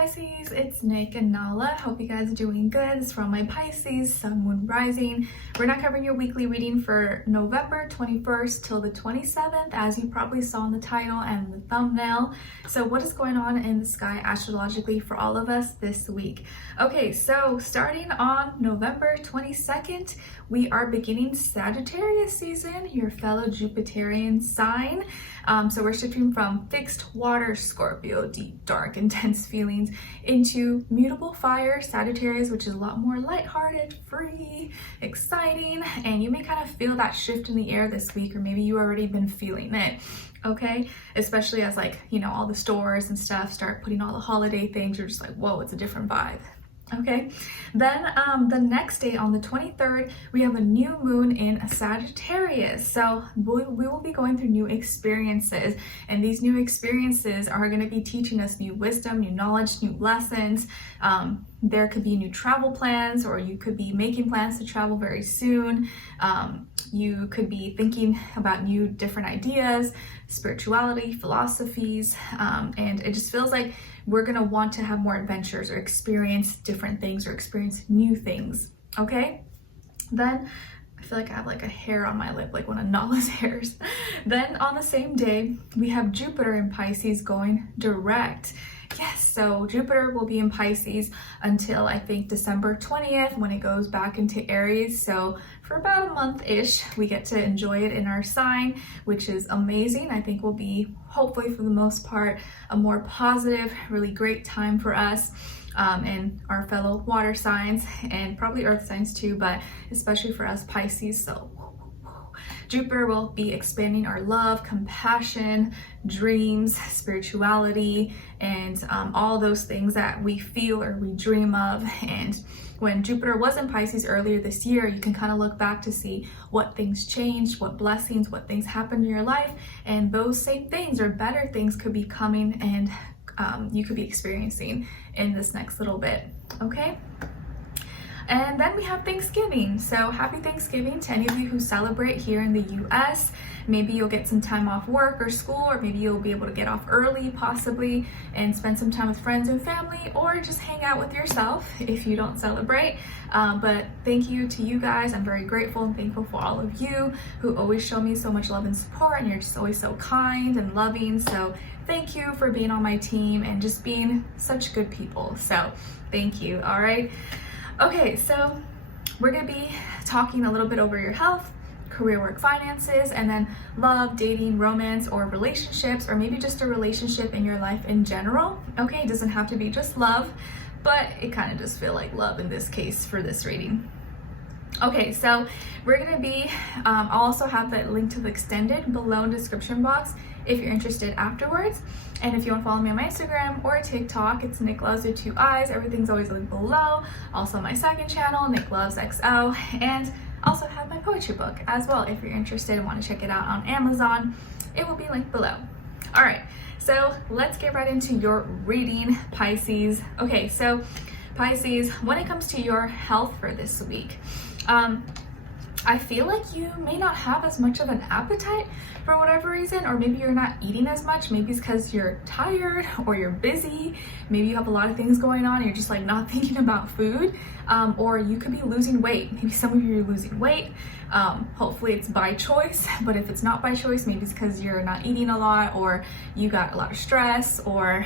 Pisces, it's Nick and Nala. Hope you guys are doing good. It's from my Pisces, Sun, Moon, Rising. We're not covering your weekly reading for November 21st till the 27th, as you probably saw in the title and the thumbnail. So what is going on in the sky astrologically for all of us this week? Okay, so starting on November 22nd, we are beginning Sagittarius season, your fellow Jupiterian sign. So we're shifting from fixed water Scorpio, deep, dark, intense feelings, into mutable fire Sagittarius, which is a lot more lighthearted, free, exciting, and you may kind of feel that shift in the air this week, or maybe you already been feeling it. Okay, especially as all the stores and stuff start putting all the holiday things, you're just like, whoa, it's a different vibe. Okay, then the next day on the 23rd, we have a new moon in Sagittarius. So we will be going through new experiences, and these new experiences are going to be teaching us new wisdom, new knowledge, new lessons. There could be new travel plans, or you could be making plans to travel very soon. You could be thinking about new different ideas, spirituality, philosophies, and it just feels like we're gonna want to have more adventures or experience different things or experience new things, okay? Then I feel like I have like a hair on my lip, like one of Nala's hairs. Then on the same day, we have Jupiter in Pisces going direct. Yes, so Jupiter will be in Pisces until I think December 20th when it goes back into Aries. So for about a month-ish, we get to enjoy it in our sign, which is amazing. I think will be, hopefully for the most part, a more positive, really great time for us and our fellow water signs and probably earth signs too, but especially for us Pisces. So Jupiter will be expanding our love, compassion, dreams, spirituality, and all those things that we feel or we dream of. And when Jupiter was in Pisces earlier this year, you can kind of look back to see what things changed, what blessings, what things happened in your life, and those same things or better things could be coming and you could be experiencing in this next little bit, okay? And then we have Thanksgiving. So happy Thanksgiving to any of you who celebrate here in the US. Maybe you'll get some time off work or school, or maybe you'll be able to get off early possibly and spend some time with friends and family, or just hang out with yourself if you don't celebrate. But thank you to you guys. I'm very grateful and thankful for all of you who always show me so much love and support, and you're just always so kind and loving. So thank you for being on my team and just being such good people. So thank you, all right? Okay, so we're gonna be talking a little bit over your health, career, work, finances, and then love, dating, romance, or relationships, or maybe just a relationship in your life in general. Okay, it doesn't have to be just love, but it kind of does feel like love in this case for this reading. Okay, so we're gonna be, I'll also have that link to the extended below in the description box if you're interested afterwards. And if you want to follow me on my Instagram or TikTok, it's Nicloves with 2 eyes. Everything's always linked below. Also my second channel, Nicloves XO, and also have my poetry book as well. If you're interested and want to check it out on Amazon, it will be linked below. All right, so let's get right into your reading, Pisces. Okay, so Pisces, when it comes to your health for this week, I feel like you may not have as much of an appetite for whatever reason, or maybe you're not eating as much. Maybe it's because you're tired or you're busy. Maybe you have a lot of things going on and you're just like not thinking about food, or you could be losing weight. Maybe some of you are losing weight. Hopefully it's by choice, but if it's not by choice, maybe it's because you're not eating a lot, or you got a lot of stress, or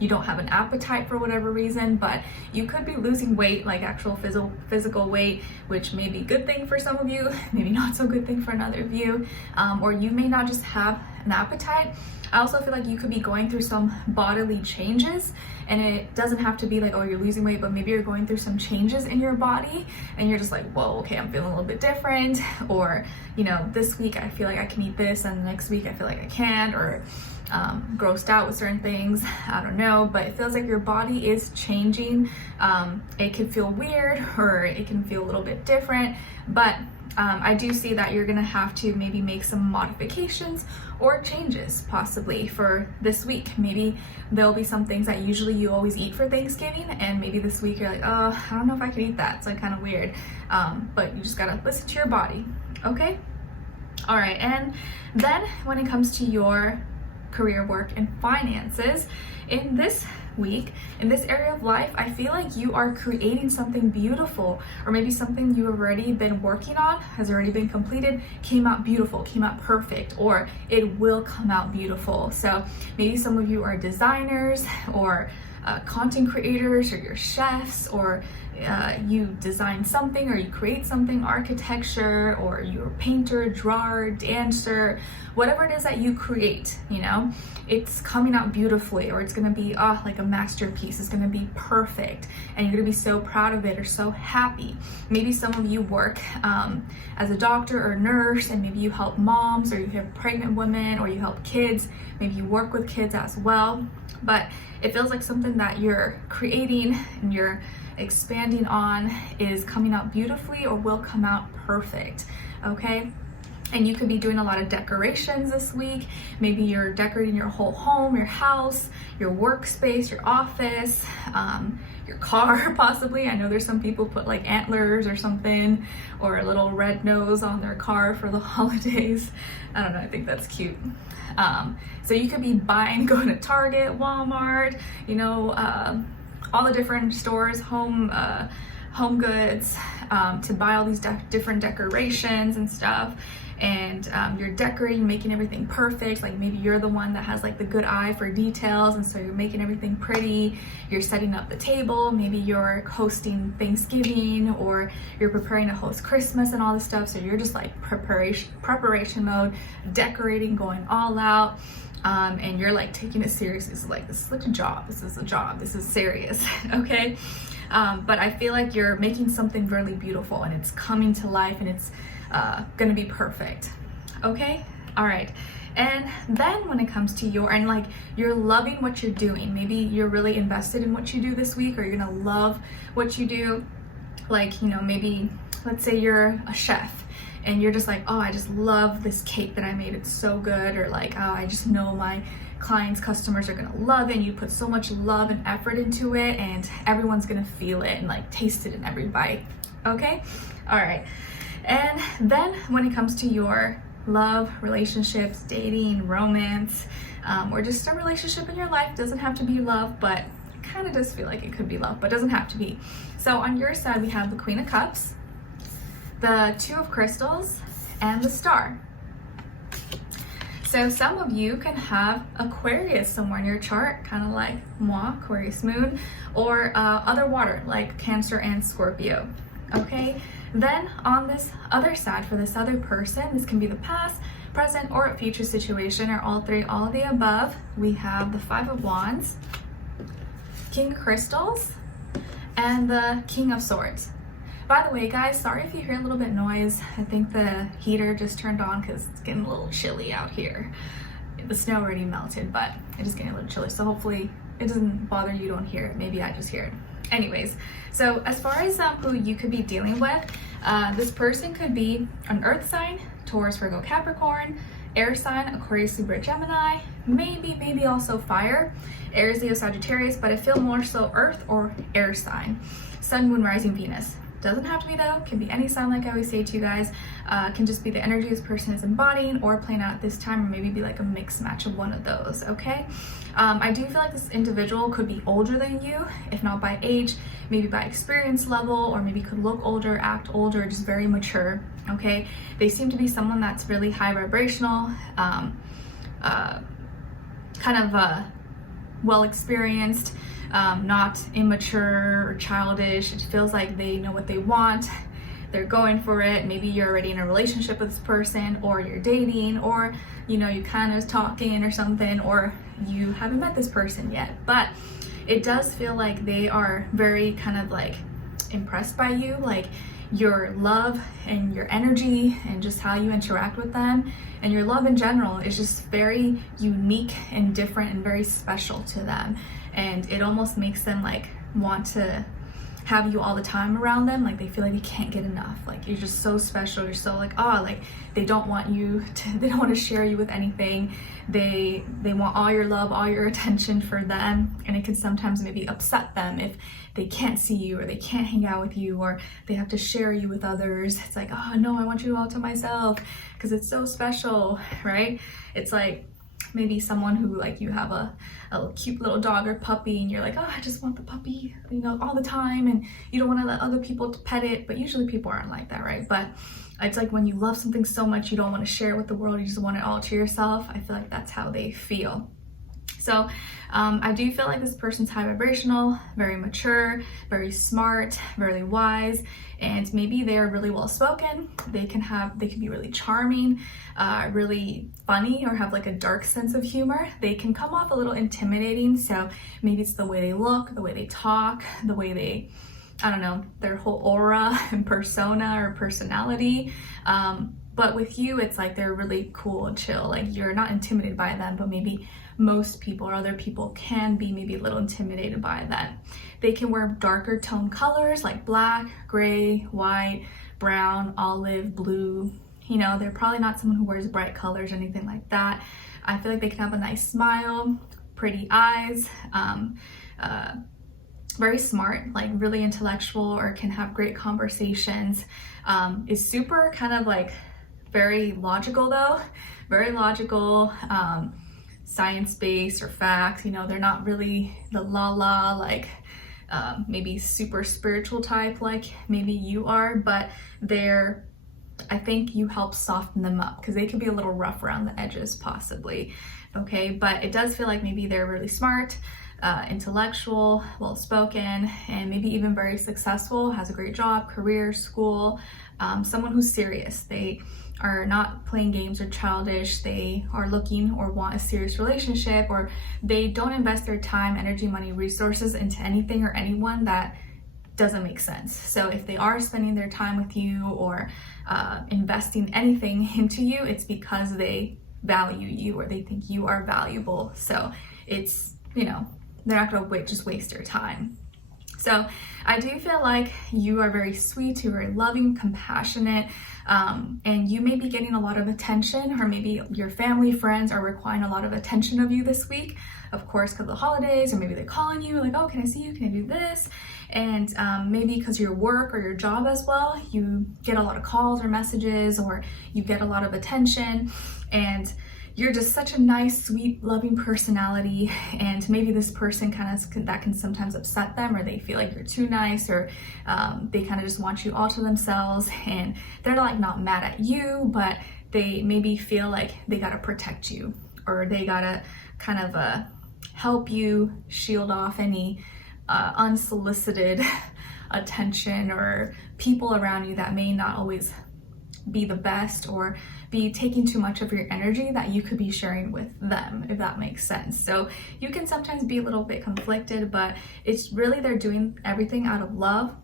you don't have an appetite for whatever reason. But you could be losing weight, like actual physical weight, which may be a good thing for some of you, maybe not so good thing for another of you, or you may not just have an appetite. I also feel like you could be going through some bodily changes, and it doesn't have to be like, oh, you're losing weight, but maybe you're going through some changes in your body and you're just like, whoa, okay, I'm feeling a little bit different, or this week I feel like I can eat this and the next week I feel like I can't, or grossed out with certain things. I don't know, but it feels like your body is changing. It can feel weird, or it can feel a little bit different, but I do see that you're gonna have to maybe make some modifications or changes possibly for this week. Maybe there'll be some things that usually you always eat for Thanksgiving, and maybe this week you're like, oh, I don't know if I can eat that. It's like kind of weird, but you just gotta listen to your body, okay? All right, and then when it comes to your career, work, and finances, in this week, in this area of life, I feel like you are creating something beautiful, or maybe something you've already been working on, has already been completed, came out beautiful, came out perfect, or it will come out beautiful. So maybe some of you are designers or content creators, or you're chefs, or you design something, or you create something, architecture, or you're a painter, drawer, dancer, whatever it is that you create, you know, it's coming out beautifully, or it's going to be like a masterpiece. It's going to be perfect, and you're going to be so proud of it, or so happy. Maybe some of you work as a doctor or nurse, and maybe you help moms, or you help pregnant women, or you help kids. Maybe you work with kids as well, but it feels like something that you're creating and you're expanding on is coming out beautifully, or will come out perfect, okay? And you could be doing a lot of decorations this week. Maybe you're decorating your whole home, your house, your workspace, your office, your car possibly. I know there's some people put like antlers or something, or a little red nose on their car for the holidays. I don't know, I think that's cute. So you could be going to Target, Walmart, you know, all the different stores, home goods, to buy all these different decorations and stuff. And you're decorating, making everything perfect. Like maybe you're the one that has like the good eye for details, and so you're making everything pretty. You're setting up the table. Maybe you're hosting Thanksgiving, or you're preparing to host Christmas and all this stuff. So you're just like preparation mode, decorating, going all out. And you're like taking it seriously. This is like a job. This is a job. This is serious. Okay. But I feel like you're making something really beautiful, and it's coming to life, and it's gonna be perfect. Okay. All right. And then when it comes to you're loving what you're doing. Maybe you're really invested in what you do this week, or you're gonna love what you do. Like, you know, maybe let's say you're a chef, and you're just like, oh, I just love this cake that I made. It's so good. Or like, oh, I just know my clients, customers are gonna love it. And you put so much love and effort into it, and everyone's gonna feel it and like taste it in every bite. Okay. All right. And then when it comes to your love, relationships, dating, romance, or just a relationship in your life, doesn't have to be love, but it kind of does feel like it could be love, but doesn't have to be. So on your side, we have the Queen of Cups, the Two of Crystals, and the Star. So some of you can have Aquarius somewhere in your chart, kind of like moi, Aquarius moon, or other water like Cancer and Scorpio. Okay. Then on this other side, for this other person, this can be the past, present, or a future situation, or all three, all of the above. We have the Five of Wands, King of Crystals, and the King of Swords. By the way, guys, sorry if you hear a little bit noise. I think the heater just turned on because it's getting a little chilly out here. The snow already melted, but it's just getting a little chilly. So hopefully it doesn't bother you, don't hear it. Maybe I just hear it. Anyways, so as far as who you could be dealing with, this person could be an earth sign, Taurus, Virgo, Capricorn, air sign, Aquarius, Libra, Gemini, maybe also fire, Aries, Leo, Sagittarius, but I feel more so earth or air sign, Sun, Moon, Rising, Venus. Doesn't have to be though, can be any sign, like I always say to you guys. Can just be the energy this person is embodying or playing out at this time, or maybe be like a mixed match of one of those, okay? I do feel like this individual could be older than you, if not by age, maybe by experience level, or maybe could look older, act older, just very mature, okay? They seem to be someone that's really high vibrational, well experienced, not immature or childish. It feels like they know what they want. They're going for it. Maybe you're already in a relationship with this person, or you're dating, or you know, you kind of talking or something, or you haven't met this person yet. But it does feel like they are very kind of like impressed by you, like your love and your energy and just how you interact with them, and your love in general is just very unique and different and very special to them. And it almost makes them like want to have you all the time around them. Like they feel like you can't get enough. Like you're just so special. You're so like, oh, like they don't want to share you with anything. They want all your love, all your attention for them. And it can sometimes maybe upset them if they can't see you, or they can't hang out with you, or they have to share you with others. It's like, oh no, I want you all to myself because it's so special, right? It's like maybe someone who like you have a cute little dog or puppy and you're like, oh, I just want the puppy, you know, all the time, and you don't want to let other people pet it. But usually people aren't like that, right? But it's like when you love something so much you don't want to share it with the world, you just want it all to yourself. I feel like that's how they feel. So I do feel like this person's high vibrational, very mature, very smart, very wise, and maybe they're really well spoken. They can be really charming, really funny, or have like a dark sense of humor. They can come off a little intimidating, so maybe it's the way they look, the way they talk, the way they, I don't know, their whole aura and persona or personality. But with you, it's like they're really cool and chill. Like you're not intimidated by them, but maybe most people or other people can be maybe a little intimidated by that. They can wear darker tone colors like black, gray, white, brown, olive, blue. You know, they're probably not someone who wears bright colors or anything like that. I feel like they can have a nice smile, pretty eyes, very smart, like really intellectual, or can have great conversations, is super kind of like very logical though, very logical, science-based or facts. You know, they're not really the la like maybe super spiritual type like maybe you are, but I think you help soften them up because they can be a little rough around the edges possibly. Okay, but it does feel like maybe they're really smart, intellectual, well-spoken, and maybe even very successful, has a great job, career, school, someone who's serious. They are not playing games or childish. They are looking or want a serious relationship, or they don't invest their time, energy, money, resources into anything or anyone that doesn't make sense. So if they are spending their time with you or investing anything into you, it's because they value you or they think you are valuable. So it's, you know, they're not gonna just waste your time. So I do feel like you are very sweet, you're very loving, compassionate, and you may be getting a lot of attention, or maybe your family, friends are requiring a lot of attention of you this week, of course, because of the holidays, or maybe they're calling you like, oh, can I see you? Can I do this? And maybe because your work or your job as well, you get a lot of calls or messages, or you get a lot of attention, and you're just such a nice, sweet, loving personality, and maybe this person that can sometimes upset them, or they feel like you're too nice, or they kind of just want you all to themselves, and they're like not mad at you, but they maybe feel like they gotta protect you, or they gotta kind of help you shield off any unsolicited attention or people around you that may not always be the best, or be taking too much of your energy that you could be sharing with them, if that makes sense. So you can sometimes be a little bit conflicted, but it's really they're doing everything out of love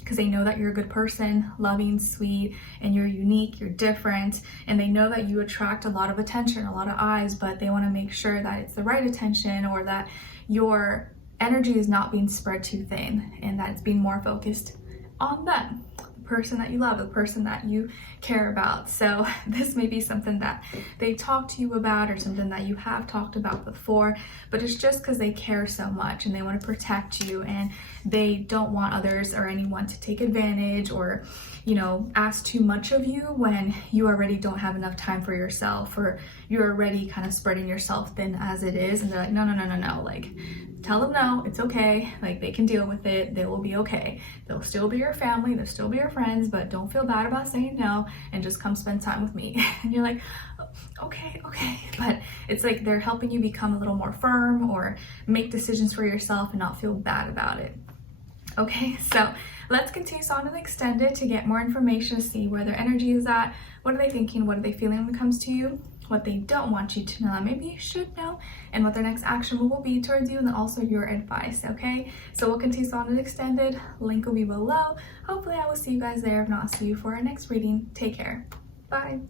because they know that you're a good person, loving, sweet, and you're unique, you're different, and they know that you attract a lot of attention, a lot of eyes, but they want to make sure that it's the right attention, or that your energy is not being spread too thin and that it's being more focused on them, person that you love, the person that you care about. So this may be something that they talk to you about, or something that you have talked about before, but it's just because they care so much and they want to protect you, and they don't want others or anyone to take advantage or, you know, ask too much of you when you already don't have enough time for yourself, or you're already kind of spreading yourself thin as it is. And they're like, no, like, tell them no, it's okay, like they can deal with it, they will be okay, they'll still be your family, they'll still be your friends, but don't feel bad about saying no and just come spend time with me. And you're like, okay, but it's like they're helping you become a little more firm or make decisions for yourself and not feel bad about it. Okay, so let's continue on and extend it to get more information, to see where their energy is at, what are they thinking, what are they feeling when it comes to you, what they don't want you to know that maybe you should know, and what their next action will be towards you, and then also your advice. Okay, so we'll continue on and extended. Link will be below. Hopefully I will see you guys there. If not, I'll see you for our next reading. Take care. Bye.